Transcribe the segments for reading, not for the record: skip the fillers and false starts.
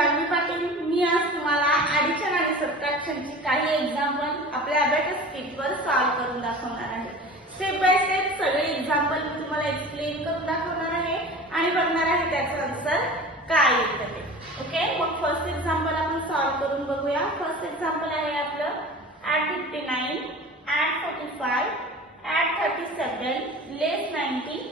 जान्हवी पाटील. मी आज तुम्हाला ऍडिशन आणि सबट्रॅक्शनची काही एक्झाम्पल आपल्या अबॅकस किटवर सॉल्व्ह करून दाखवणार आहे. स्टेप बाय स्टेप सगळे एक्झाम्पल मी तुम्हाला एक्सप्लेन करून दाखवणार आहे आणि बघणार आहे त्याचं आन्सर काय येतं ते. ओके, मग फर्स्ट एक्झाम्पल आपण सॉल्व्ह करून बघूया. फर्स्ट एक्झाम्पल आहे आपलं add 59, add 45, add 37, less 92.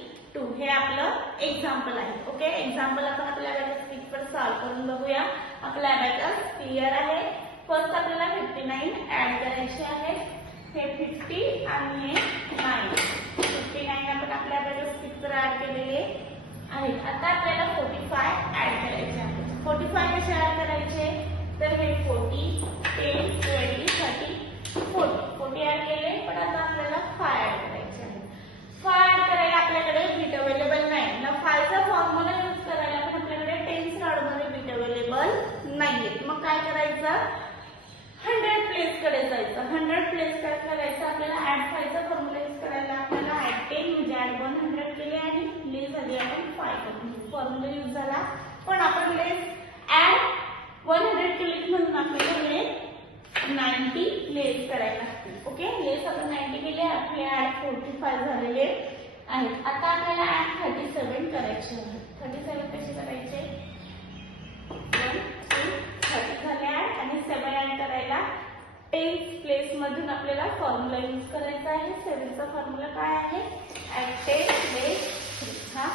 हे आपलं एक्झाम्पल आहे. ओके, एक्झाम्पल आपण आपल्या अबॅकस किटवर सॉल्व्ह करून बघूया. आपला अबॅकस क्लिअर आहे. फर्स्ट आपल्याला 59 ऍड करायचे आहे. हे 50 आणि हे 9. 59 आपण आपल्या अबॅकस किटवर ऍड केलेले आहेत. आता आपल्याला 45 ऍड करायचे आहे. 45 कसे ऍड करायचे, तर हे 40, 10, 20, 30, 40 ऍड केले. पण आता आपल्याला 5 ऍड करायचे आहे. 5 ऍड करायला आपल्याकडे बीट अवेलेबल नाही ना. 5 चा फॉर्म्युला यूज करायला पण आपल्याकडे टेन्स मध्ये बीट अवेलेबल नाहीये. मग काय करायचं, 100 प्लेस कडे जायचं. 100 प्लेस काय करायचं, आपल्याला ऍड 5 चा फॉर्म्युला यूज करायला आपल्याला ऍड 10 म्हणजे ऍड 100 केले आणि लेस आधी आपण 5 करून फॉर्म्युला यूज झाला. पण आपण लेस ऍड 100 केले म्हणून आपल्याला लेस 90 लेस करायला लागतील. ओके, लेस आपण 90 केले, आपले ऍड 45 झालेले आहेत. आता आपल्याला ऍड 37 करायचे आहे. 37 कसे करायचे, 1 2 30 झाले ऍड आणि 7 ऍड करायला 10 प्लेस मधून आपल्याला फॉर्म्युला यूज करायचा आहे. 7 चा फॉर्म्युला काय आहे, ऍड 10 लेस 3 हा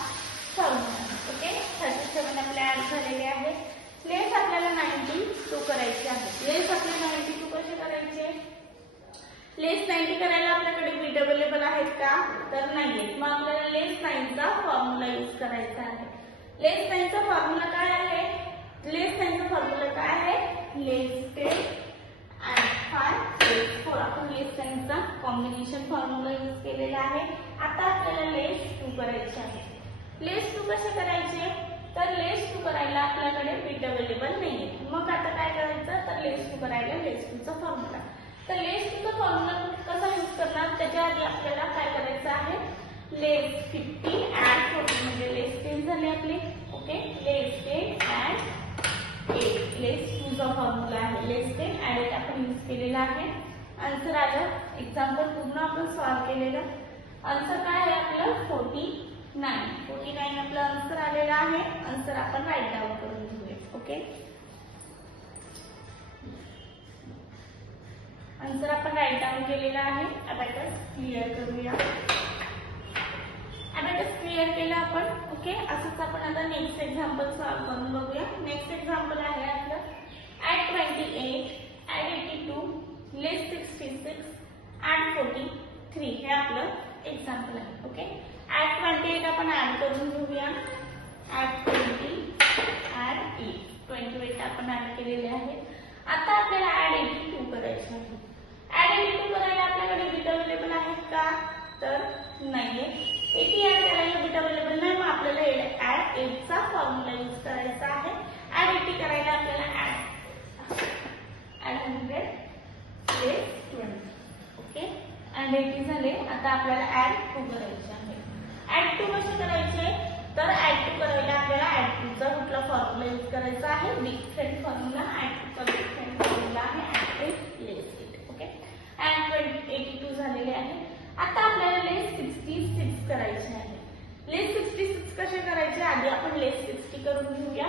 फॉर्म्युला. ओके, 37 आपले ऍड झालेले आहेत. लेस आपल्याला 92 करायचे आहे. लेस आपल्याला 92 कसे करायचे, लेस 90 करायला आपल्याकडे बीट अवेलेबल आहेत का, तर नाहीये. मग आपल्याला लेस 9 चा फॉर्म्युला यूज करायचा आहे. लेस 9 चा फॉर्म्युला काय आहे, लेस 9 चा फॉर्म्युला काय आहे, लेस 10 आणि 5 लेस 4. आपण लेस 9 चा कॉम्बिनेशन फॉर्म्युला यूज केलेला आहे. आता आपल्याला लेस 2 करायचे आहे. लेस 2 कसे करायचे, तर लेस 2 करायला आपल्याकडे बीट अवेलेबल नाहीये. मग आता काय करायचं, तर लेस 2 करायला लेस 2 चा फॉर्म्युला. तर लेस 2 चा फॉर्म्युला कसा यूज करणार, त्याच्या आधी आपल्याला काय करायचं आहे, लेस 50 ऍड 40 म्हणजे लेस 10 झाले आपले. ओके, लेस 10 ऍड 8 लेस 2 चा फॉर्म्युला आहे. लेस 10 ऍड 8 आपण यूज केलेला आहे. आन्सर आलं. एक्झाम्पल पूर्ण आपण सॉल्व्ह केलेलं. आन्सर काय आहे आपलं 49 आपला आन्सर आलेला आहे. आन्सर आपण राईट डाऊन करून घेऊया. ओके, आन्सर आपण राईट डाऊन केलेला आहे. अबॅकस क्लिअर करूया. अबॅकस क्लिअर केलं आपण. ओके, असंच आपण आता नेक्स्ट एक्झाम्पल सॉल्व्ह करून बघूया. नेक्स्ट एक्झाम्पल आहे आपलं ऍड 28, ऍड 82, लेस 66, ऍड 43. हे आपलं एक्झाम्पल आहे. ओके, ऍड 28 आपण ऍड करून घेऊया. ऍड 20, ऍड 8, 28 आपण ऍड केलेले आहे. आता आपल्याला ऍड 82 करायचे आहे. ऍड 82 करायला आपल्याकडे बीट अवेलेबल आहेत का, तर नाहीये. 80 ऍड करायला बीट अवेलेबल नाही. मग आपल्याला ऍड 8 चा फॉर्म्युला यूज करायचा आहे. ऍड 80 करायला आपल्याला ऍड 100 लेस 20. ओके, ऍड 80 झाले. आता आपल्याला ऍड 2 करायचे आहे. ऍड 2 कसे करायचे, तर ऍड 2 करायला आपल्याला ऍड 2 चा कुठला फॉर्म्युला यूज करायचा आहे, डिफरंट फॉर्म्युला. ऍड 2 चा डिफरंट फॉर्म्युला आहे ऍड 8 लेस 8. ओके, ऍड 82 झालेले आहे. आता आपल्याला लेस 66 करायचे आहे. लेस 66 कसे करायचे, आधी आपण लेस 60 करून घेऊया.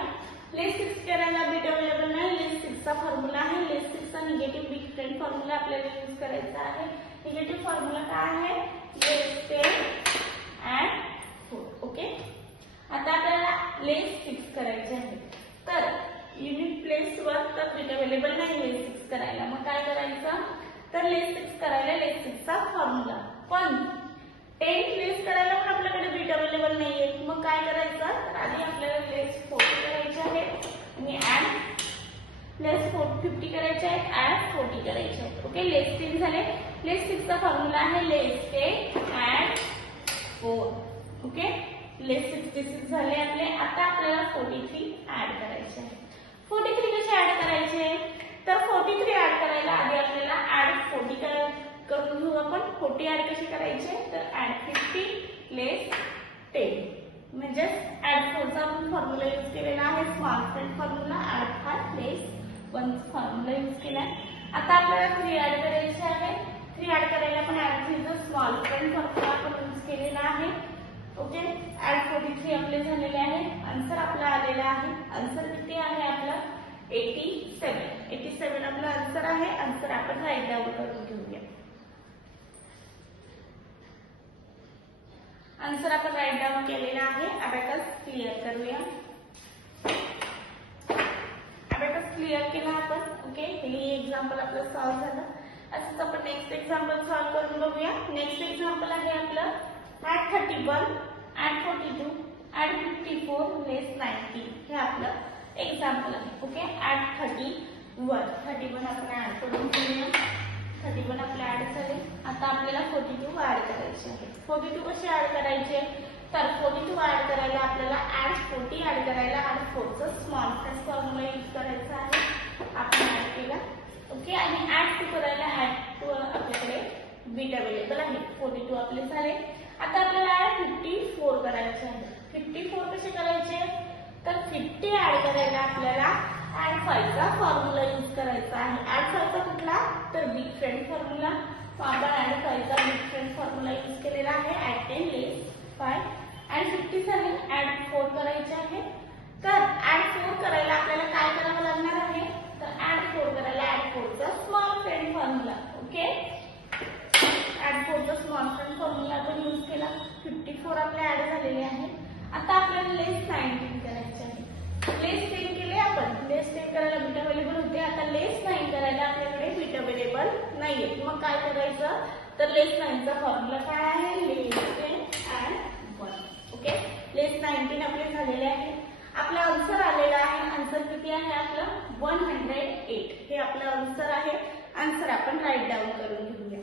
लेस 60 करायला बीट अवेलेबल नाही. लेस 6 चा फॉर्म्युला आहे. लेस 6 चा निगेटिव्ह डिफरंट फॉर्म्युला आपल्याला यूज करायचा आहे. निगेटिव्ह फॉर्म्युला काय आहे, लेस 10 ऍड 4. ओके, आता आपल्याला लेस 6 करायचे आहे. तर युनिट प्लेस वर तर बीट अवेलेबल नाही लेस 6 करायला. मग काय करायचं, तर लेस 6 करायला लेस 6 चा फॉर्म्युला. पण 10 लेस करायला पण आपल्याकडे बीट अवेलेबल नाहीये. मग काय करायचं, तर आधी आपल्याला लेस 40 करायचे आहे आणि ऍड लेस 50 करायचे आहेत, ऍड 40 करायचे आहेत. ओके, लेस 3 झाले. लेस 6 चा फॉर्म्युला आहे लेस 10 ऍड 4. ओके, लेस 66 झाले आपले. आता आपल्याला 43 ऍड करायचे आहे. 43 कसे ऍड करायचे, तर 43 ऍड करायला आधी आपल्याला ऍड 40 करून घेऊ आपण. 40 ऍड कसे करायचे, तर ऍड 50 लेस 10 म्हणजे ऍड 4 चा आपण फॉर्म्युला यूज केलेला आहे. Small friend formula add formula use केलाय. आता आपल्याला 3 ऍड करायचे आहे. 3 ऍड करायला पण ऍड 3 चा स्मॉल फ्रेंड फॉर्म्युला आपण यूज केलेला आहे. ओके, ऍड 43 आपले झालेले आहे. आन्सर आपला आलेला आहे. आन्सर किती आहे आपला 87 आपला आन्सर आहे. आन्सर आपण राईट डाऊन करून घेऊया. आन्सर आपण राईट डाऊन केलेला आहे. अबॅकस क्लिअर करूया. अबॅकस क्लिअर केला आपण. ओके, हे एक्झाम्पल आपलं सॉल्व्ह झालं. असंच आपण नेक्स्ट एक्झाम्पल सॉल्व्ह करून बघूया. नेक्स्ट एक्झाम्पल आहे आपलं ऍड 31, ऍड 42, ऍड 54 लेस 90. हे आपलं एक्झाम्पल आहे. ओके, ऍड 31 आपण ऍड करून घेऊया. 31 आपले ऍड झाले. आता आपल्याला 42 ऍड करायचे आहे. 42 कसे ऍड करायचे, तर 42 ऍड करायला आपल्याला ऍड 40 ऍड करायला ऍड 4 चा स्मॉल फ्रेंड फॉर्म्युला यूज करायचा आहे. आपण ऍड केला. ओके, आणि ऍड 2 करायला ऍड 2 आपल्याकडे बीट अवेलेबल आहे. 42 आपले झाले. आता आपल्याला ऍड 54 करायचे आहे. 54 कसे करायचे, तर 50 ऍड करायला आपल्याला ऍड 5 चा फॉर्म्युला यूज करायचा आहे. ऍड 5 चा कुठला, तर बिग फ्रेंड फॉर्म्युला. आपण ऍड 5 चा बिग फ्रेंड फॉर्म्युला यूज केलेला आहे. ऍड 10 लेस 5. ऍड 50 झाले. ऍड 4 करायचे आहे. तर ऍड 4 करायला आपल्याला काय करावं लागणार आहे, तर ऍड 4 करायला ऍड 4 चा small friend formula. Okay, add 4 चा स्मॉल फ्रेंड फॉर्म्युला आपण यूज केला. 54 आपले ऍड झालेले आहे. आता आपल्याला लेस 19 करायचे आहे. लेस 10 केले आपण. लेस 10 करायला बीट अवेलेबल होते. आता लेस 9 करायला आपल्याकडे बीट अवेलेबल नाहीये. मग काय करायचं, तर लेस 9 चा फॉर्म्युला काय आहे, लेस 10 and 1. ओके, लेस 19 आपले झालेले आहे. आपला आन्सर आलेला आहे. आन्सर किती आहे आपलं 108. हे आपलं आन्सर आहे. आन्सर आपण राईट डाऊन करून घेऊया.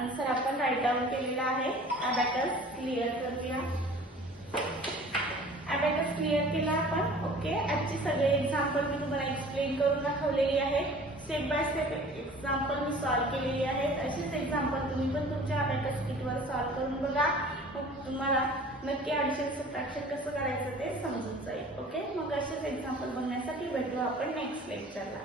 आन्सर आपण राईट डाऊन केलेला आहे. अबॅकस क्लिअर करूया. अबॅकस क्लिअर केला आपण. ओके, आजची सगळे एक्झाम्पल मी तुम्हाला एक्सप्लेन करून दाखवलेली आहे. Step by step example me solve केलेली आहेत. अशीच एक्झाम्पल तुम्ही पण तुमच्या अबॅकस किटवर सॉल्व्ह करून बघा. मग तुम्हाला नक्की ऍडिशन सबट्रॅक्शन कसं करायचं ते समजून जाईल. ओके, मग असेच एक्झाम्पल बघण्यासाठी भेटू आपण नेक्स्ट लेक्चरला.